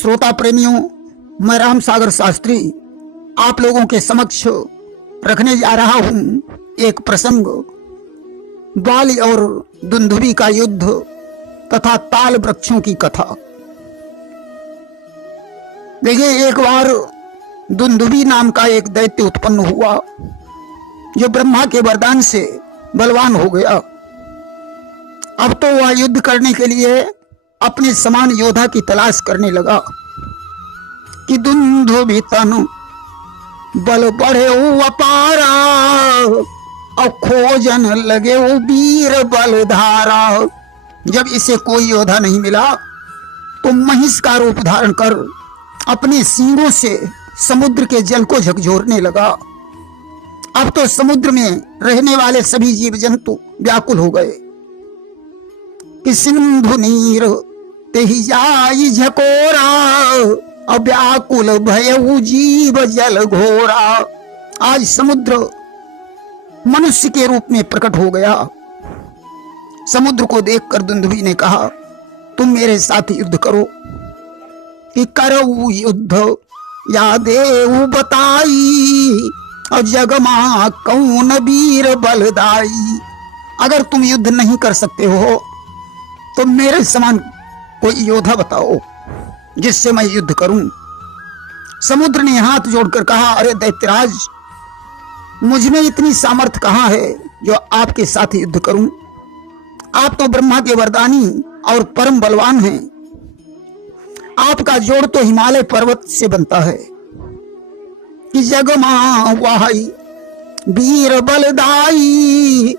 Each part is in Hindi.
श्रोता प्रेमियों, मैं राम सागर शास्त्री आप लोगों के समक्ष रखने जा रहा हूं एक प्रसंग, बाली और दुंदुभी का युद्ध तथा ताल वृक्षों की कथा। देखिए, एक बार दुंदुभी नाम का एक दैत्य उत्पन्न हुआ जो ब्रह्मा के वरदान से बलवान हो गया। अब तो वह युद्ध करने के लिए अपने समान योद्धा की तलाश करने लगा कि दुंदुभी तनु बल बढ़े अपारा और खोजन लगे वो वीर बलधारा। जब इसे कोई योद्धा नहीं मिला तो महिष का रूप धारण कर अपने सींगों से समुद्र के जल को झकझोरने लगा। अब तो समुद्र में रहने वाले सभी जीव जंतु व्याकुल हो गए कि सिंधु नीर तेहि जाई झकोरा और व्याकुल भयउ जीव जल घोरा। आज समुद्र मनुष्य के रूप में प्रकट हो गया। समुद्र को देखकर दुंदुभी ने कहा, तुम मेरे साथ युद्ध करो। कि करऊ युद्ध या देऊ बताई और जगमा कौन वीर बलदाई। अगर तुम युद्ध नहीं कर सकते हो तो मेरे समान कोई योद्धा बताओ जिससे मैं युद्ध करूं। समुद्र ने हाथ जोड़कर कहा, अरे दैत्यराज, मुझ में इतनी सामर्थ्य कहां है जो आपके साथ युद्ध करूं। आप तो ब्रह्मा के वरदानी और परम बलवान हैं। आपका जोड़ तो हिमालय पर्वत से बनता है कि जगमा वाही वीर बलदाई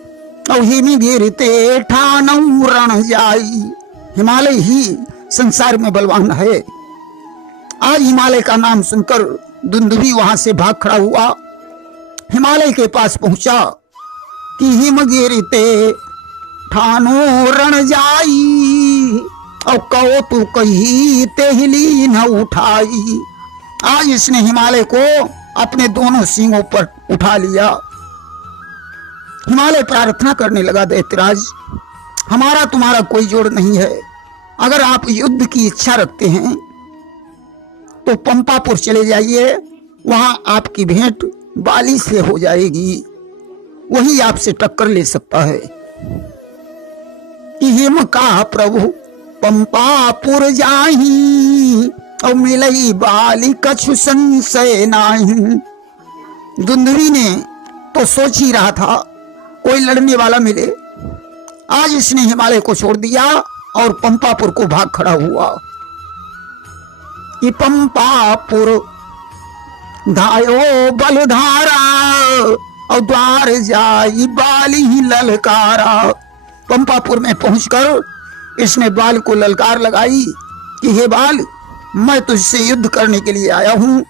और हिमी गिरते ठानऊ रण जाई। हिमालय ही संसार में बलवान है। आज हिमालय का नाम सुनकर दुंदुभी वहां से भाग खड़ा हुआ, हिमालय के पास पहुंचा कि हिम गिरते ठानो रण जाई और कहो तू कही तेहली न उठाई। आज इसने हिमालय को अपने दोनों सींगों पर उठा लिया। हिमालय प्रार्थना करने लगा, दैत्यराज, हमारा तुम्हारा कोई जोड़ नहीं है। अगर आप युद्ध की इच्छा रखते हैं तो पंपापुर चले जाइए, वहां आपकी भेंट बाली से हो जाएगी, वही आपसे टक्कर ले सकता है। कि हिम का प्रभु पंपापुर जाही और मिलई बाली कछु संशय नाही। दुंदुभी ने तो सोच ही रहा था कोई लड़ने वाला मिले। आज इसने हिमालय को छोड़ दिया और पंपापुर को भाग खड़ा हुआ। कि पंपापुर धायो बलधारा और द्वार जाई बाली ही ललकारा। पंपापुर में पहुंचकर इसने बाल को ललकार लगाई कि हे बाल, मैं तुझसे युद्ध करने के लिए आया हूं,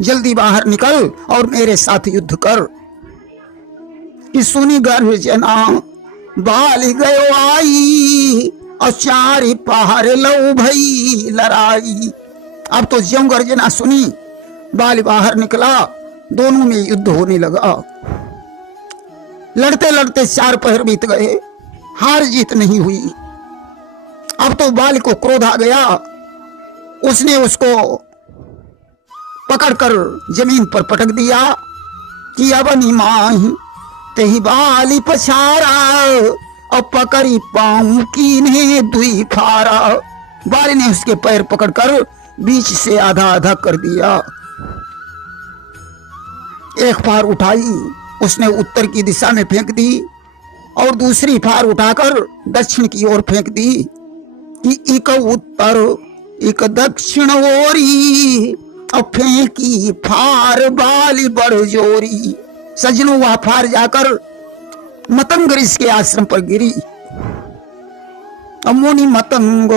जल्दी बाहर निकल और मेरे साथ युद्ध कर। कि सुनी गर्भ जना बाल गयो आई और चारि पहाड़ लऊ भई लड़ाई। अब तो ज्यों गर्जना सुनी बाल बाहर निकला, दोनों में युद्ध होने लगा। लड़ते लड़ते 4 पहर बीत गए, हार जीत नहीं हुई। अब तो बाल को क्रोध आ गया, उसने उसको पकड़कर जमीन पर पटक दिया कि अब निमाही तेही बाली पछारा और पकड़ी पाऊं कीन्हे दुई फारा। बाल ने उसके पैर पकड़कर बीच से आधा आधा कर दिया। एक फार उठाई उसने उत्तर की दिशा में फेंक दी और दूसरी फार उठाकर दक्षिण की ओर फेंक दी। कि एक उत्तर एक दक्षिण ओरी और फेंकी फार बाली बड़ जोरी। सजनों, वह फार जाकर मतंग ऋषि के आश्रम पर गिरी। मुनि मतंग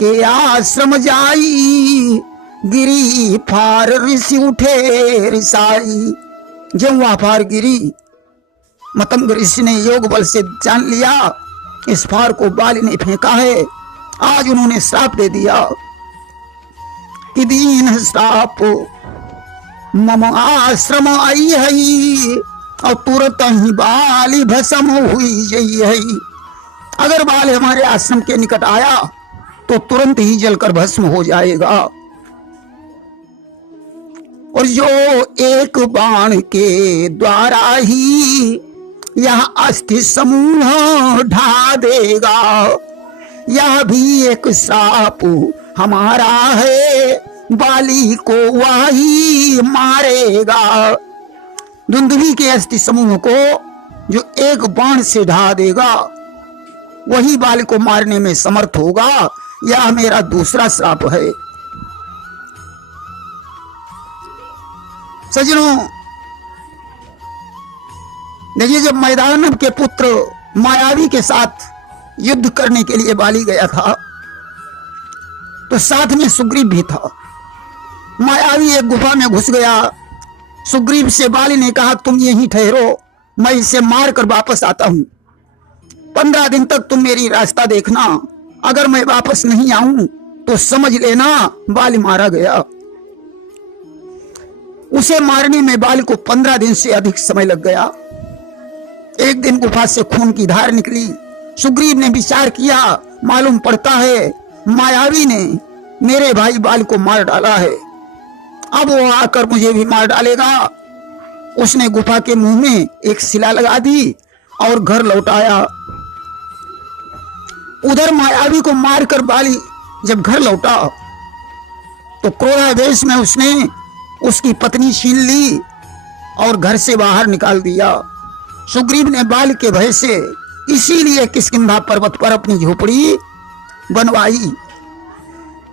के आश्रम जाई गिरी फार ऋषि उठे रिसाई। जब वह फार गिरी, मतंग ऋषि ने योग बल से जान लिया इस फार को बाली ने फेंका है। आज उन्होंने श्राप दे दिया कि दीन श्राप मम आश्रम आई है और तुरंत ही बाली भस्म हुई जई है। अगर बाल हमारे आश्रम के निकट आया तो तुरंत ही जलकर भस्म हो जाएगा। और जो एक बाण के द्वारा ही यह अस्थि समूह ढा देगा, यह भी एक साप हमारा है, बाली को वही मारेगा। दुंदुभी के अस्थि समूह को जो एक बाण से ढा देगा वही बाली को मारने में समर्थ होगा। यह मेरा दूसरा श्राप है। सज्जनों, देखिए, जब मैदानव के पुत्र मायावी के साथ युद्ध करने के लिए बाली गया था तो साथ में सुग्रीव भी था। मायावी एक गुफा में घुस गया। सुग्रीव से बाली ने कहा, तुम यहीं ठहरो, मैं इसे मार कर वापस आता हूं। 15 दिन तक तुम मेरी रास्ता देखना, अगर मैं वापस नहीं आऊं तो समझ लेना बाली मारा गया। उसे मारने में बाली को 15 दिन से अधिक समय लग गया। एक दिन गुफा से खून की धार निकली। सुग्रीव ने विचार किया, मालूम पड़ता है मायावी ने मेरे भाई बाली को मार डाला है, अब वो आकर मुझे भी मार डालेगा। उसने गुफा के मुंह में एक शिला लगा दी और घर लौट आया। उधर मायावी को मारकर बाली जब घर लौटा तो क्रोधावेश में उसने उसकी पत्नी छीन ली और घर से बाहर निकाल दिया। सुग्रीव ने बाली के भय से इसीलिए किष्किंधा पर्वत पर अपनी झोपड़ी बनवाई,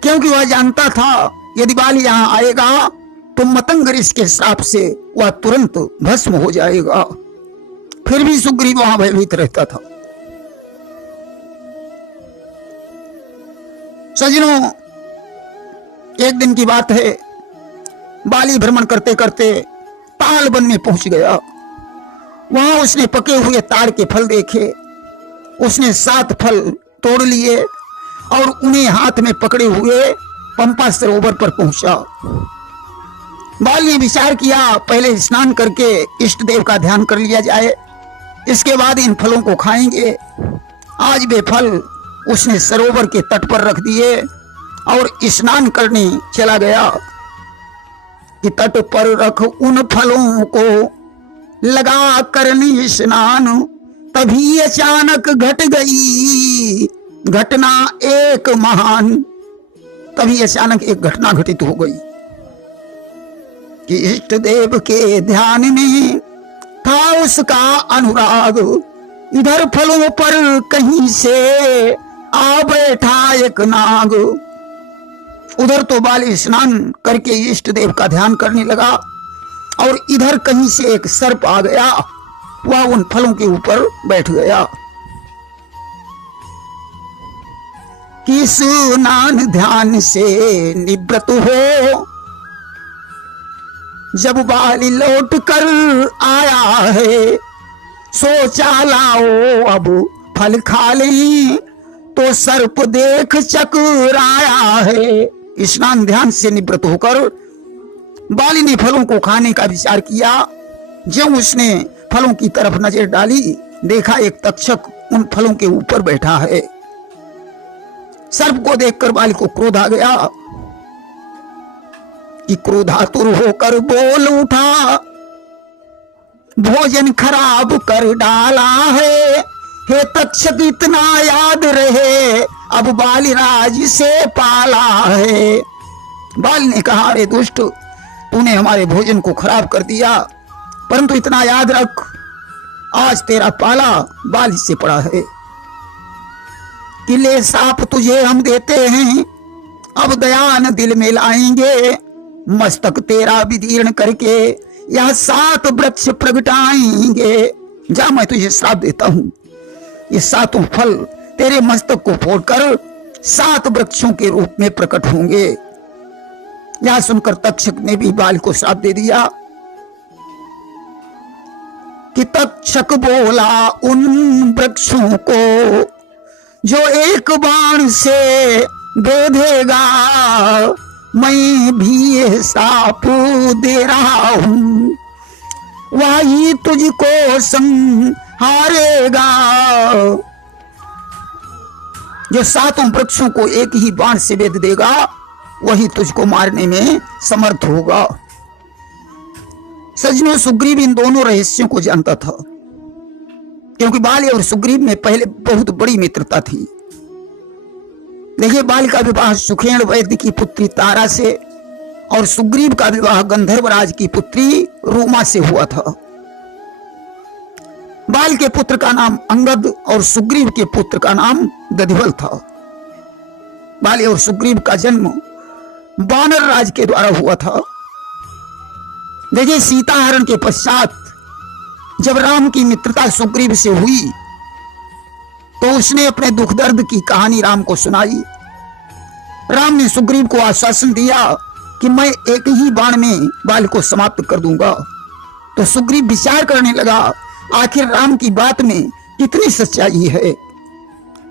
क्योंकि वह जानता था यदि बाली यहां आएगा तो मतंग ऋषि के श्राप से वह तुरंत भस्म हो जाएगा। फिर भी सुग्रीव वहां भयभीत रहता था। सज्जनों, एक दिन की बात है, बाली भ्रमण करते करते ताल वन में पहुंच गया। वहां उसने पके हुए ताड़ के फल देखे। उसने 7 फल तोड़ लिए और उन्हें हाथ में पकड़े हुए पंपा सरोवर पर पहुंचा। बाली ने विचार किया, पहले स्नान करके इष्ट देव का ध्यान कर लिया जाए, इसके बाद इन फलों को खाएंगे। आज वे फल उसने सरोवर के तट पर रख दिए और स्नान करने चला गया कि तट पर रख उन फलों को लगा करने स्नान, तभी अचानक घट गई घटना एक महान। तभी अचानक एक घटना घटित हो गई कि इष्ट देव के ध्यान में था उसका अनुराग। इधर फलों पर कहीं से आ बैठा एक नाग। उधर तो बाली स्नान करके इष्ट देव का ध्यान करने लगा और इधर कहीं से एक सर्प आ गया, वह उन फलों के ऊपर बैठ गया। कि स्नान ध्यान से निवृत्त हो जब बाली लौट कर आया है, सोचा लाओ अब फल खा लें, तो सर्प देख चकराया है। स्नान ध्यान से निवृत्त होकर बाली ने फलों को खाने का विचार किया। जब उसने फलों की तरफ नजर डाली, देखा एक तक्षक उन फलों के ऊपर बैठा है। सर्प को देखकर बाली को क्रोध आ गया कि क्रोधातुर होकर बोल उठा, भोजन खराब कर डाला है, हे तक्षक इतना याद रहे, अब बाली राज से पाला है। बाली ने कहा, अरे दुष्ट, तूने हमारे भोजन को खराब कर दिया, परंतु इतना याद रख, आज तेरा पाला बाली से पड़ा है। कि ले साप तुझे हम देते हैं, अब दयान दिल में लाएंगे, मस्तक तेरा विदीर्ण करके यह 7 वृक्ष प्रगटाएंगे। जा, मैं तुझे श्राप देता हूं, ये 7 फल तेरे मस्तक को फोड़कर 7 वृक्षों के रूप में प्रकट होंगे। यह सुनकर तक्षक ने भी बाली को श्राप दे दिया। कि तक्षक बोला उन वृक्षों को जो एक बाण से बेधेगा, मैं भी ये श्राप दे रहा हूं, वही तुझको संहारेगा। जो 7 वृक्षों को एक ही बाण से बेध देगा, वही तुझको मारने में समर्थ होगा। सज्जनों, सुग्रीव इन दोनों रहस्यों को जानता था, क्योंकि बाल और सुग्रीव में पहले बहुत बड़ी मित्रता थी। देखिए, बाल का विवाह सुखेण वैद्य की पुत्री तारा से और सुग्रीव का विवाह गंधर्वराज की पुत्री रूमा से हुआ था। बाल के पुत्र का नाम अंगद और सुग्रीव के पुत्र का नाम दधिवल था। बाल और सुग्रीव का जन्म वानर राज के द्वारा हुआ था। देखिए, सीता हरण के पश्चात जब राम की मित्रता सुग्रीव से हुई तो उसने अपने दुख दर्द की कहानी राम को सुनाई। राम ने सुग्रीव को आश्वासन दिया कि मैं एक ही बाण में बाल को समाप्त कर दूंगा। तो सुग्रीव विचार करने लगा, आखिर राम की बात में कितनी सच्चाई है।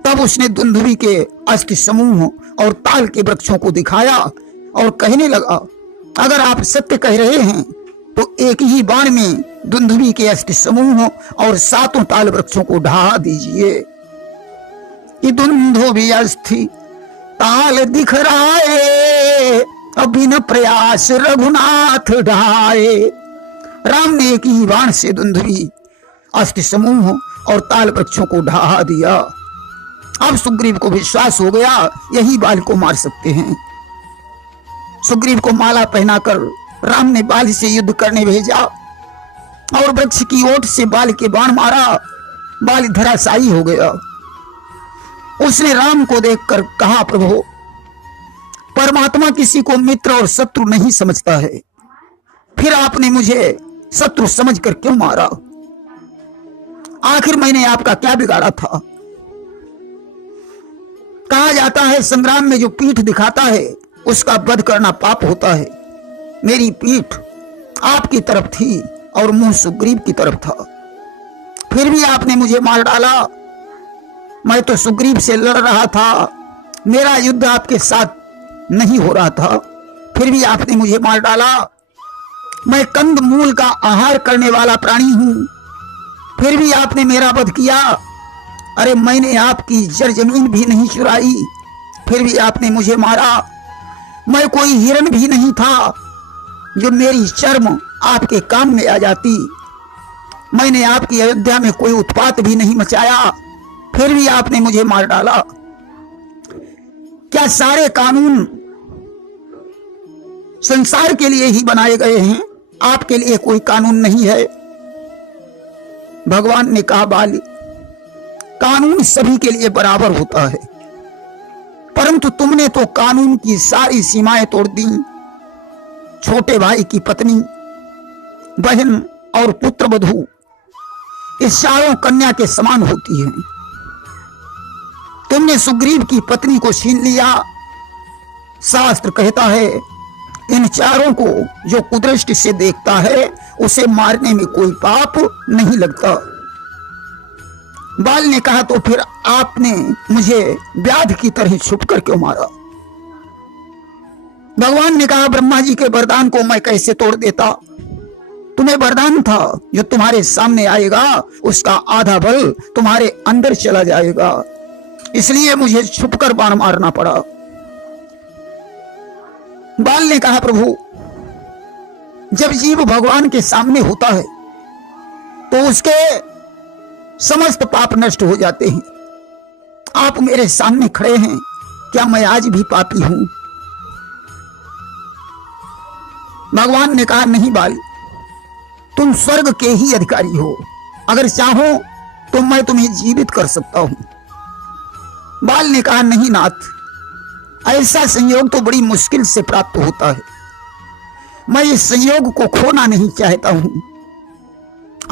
तब उसने दुंदुभी के अष्ट समूह और ताल के वृक्षों को दिखाया और कहने लगा, अगर आप सत्य कह रहे हैं तो एक ही बाण में दुंदुभी के अष्ट समूह और 7 ताल वृक्षों को ढहा दीजिए। कि दुंदुभी अस्थि ताल दिख रहा है, अभिन प्रयास रघुनाथ ढाए। राम ने एक ही बाण से दुंदुभी अष्ट समूह और ताल वृक्षों को ढहा दिया। अब सुग्रीव को विश्वास हो गया, यही बाल को मार सकते हैं। सुग्रीव को माला पहनाकर राम ने बाल से युद्ध करने भेजा और वृक्ष की ओट से बाल के बाण मारा। बाल धराशायी हो गया। उसने राम को देखकर कहा, प्रभु, परमात्मा किसी को मित्र और शत्रु नहीं समझता है, फिर आपने मुझे शत्रु समझकर क्यों मारा? आखिर मैंने आपका क्या बिगाड़ा था? कहा जाता है, संग्राम में जो पीठ दिखाता है उसका वध करना पाप होता है। मेरी पीठ आपकी तरफ थी और मुंह सुग्रीव की तरफ था, फिर भी आपने मुझे मार डाला। मैं तो सुग्रीव से लड़ रहा था, मेरा युद्ध आपके साथ नहीं हो रहा था, फिर भी आपने मुझे मार डाला। मैं कंद मूल का आहार करने वाला प्राणी हूं, फिर भी आपने मेरा वध किया। अरे, मैंने आपकी जर जमीन भी नहीं चुराई, फिर भी आपने मुझे मारा। मैं कोई हिरण भी नहीं था जो मेरी चर्म आपके काम में आ जाती। मैंने आपकी अयोध्या में कोई उत्पात भी नहीं मचाया, फिर भी आपने मुझे मार डाला। क्या सारे कानून संसार के लिए ही बनाए गए हैं? आपके लिए कोई कानून नहीं है? भगवान ने कहा, बाली, कानून सभी के लिए बराबर होता है, परंतु तुमने तो कानून की सारी सीमाएं तोड़ दी। छोटे भाई की पत्नी, बहन और पुत्र वधू इस चारों कन्या के समान होती हैं। तुमने सुग्रीव की पत्नी को छीन लिया। शास्त्र कहता है, इन चारों को जो कुदृष्टि से देखता है उसे मारने में कोई पाप नहीं लगता। बाल ने कहा, तो फिर आपने मुझे व्याध की तरह छुपकर क्यों मारा? भगवान ने कहा, ब्रह्मा जी के वरदान को मैं कैसे तोड़ देता? तुम्हें वरदान था, जो तुम्हारे सामने आएगा उसका आधा बल तुम्हारे अंदर चला जाएगा, इसलिए मुझे छुपकर बाण मारना पड़ा। बाल ने कहा, प्रभु, जब जीव भगवान के सामने होता है तो उसके समस्त पाप नष्ट हो जाते हैं। आप मेरे सामने खड़े हैं, क्या मैं आज भी पापी हूं? भगवान ने कहा, नहीं बाल, तुम स्वर्ग के ही अधिकारी हो, अगर चाहो तो मैं तुम्हें जीवित कर सकता हूं। बाल ने कहा, नहीं नाथ, ऐसा संयोग तो बड़ी मुश्किल से प्राप्त होता है, मैं इस संयोग को खोना नहीं चाहता हूं।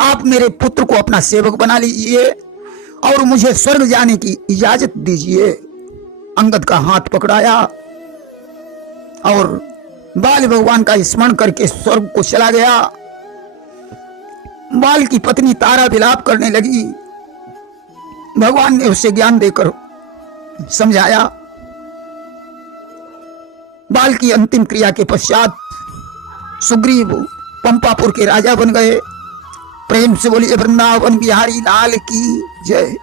आप मेरे पुत्र को अपना सेवक बना लीजिए और मुझे स्वर्ग जाने की इजाजत दीजिए। अंगद का हाथ पकड़ाया और बाल भगवान का स्मरण करके स्वर्ग को चला गया। बाल की पत्नी तारा विलाप करने लगी। भगवान ने उसे ज्ञान देकर समझाया। बाल की अंतिम क्रिया के पश्चात सुग्रीव पंपापुर के राजा बन गए। प्रेम से बोलिए वृंदावन बिहारी लाल की जय।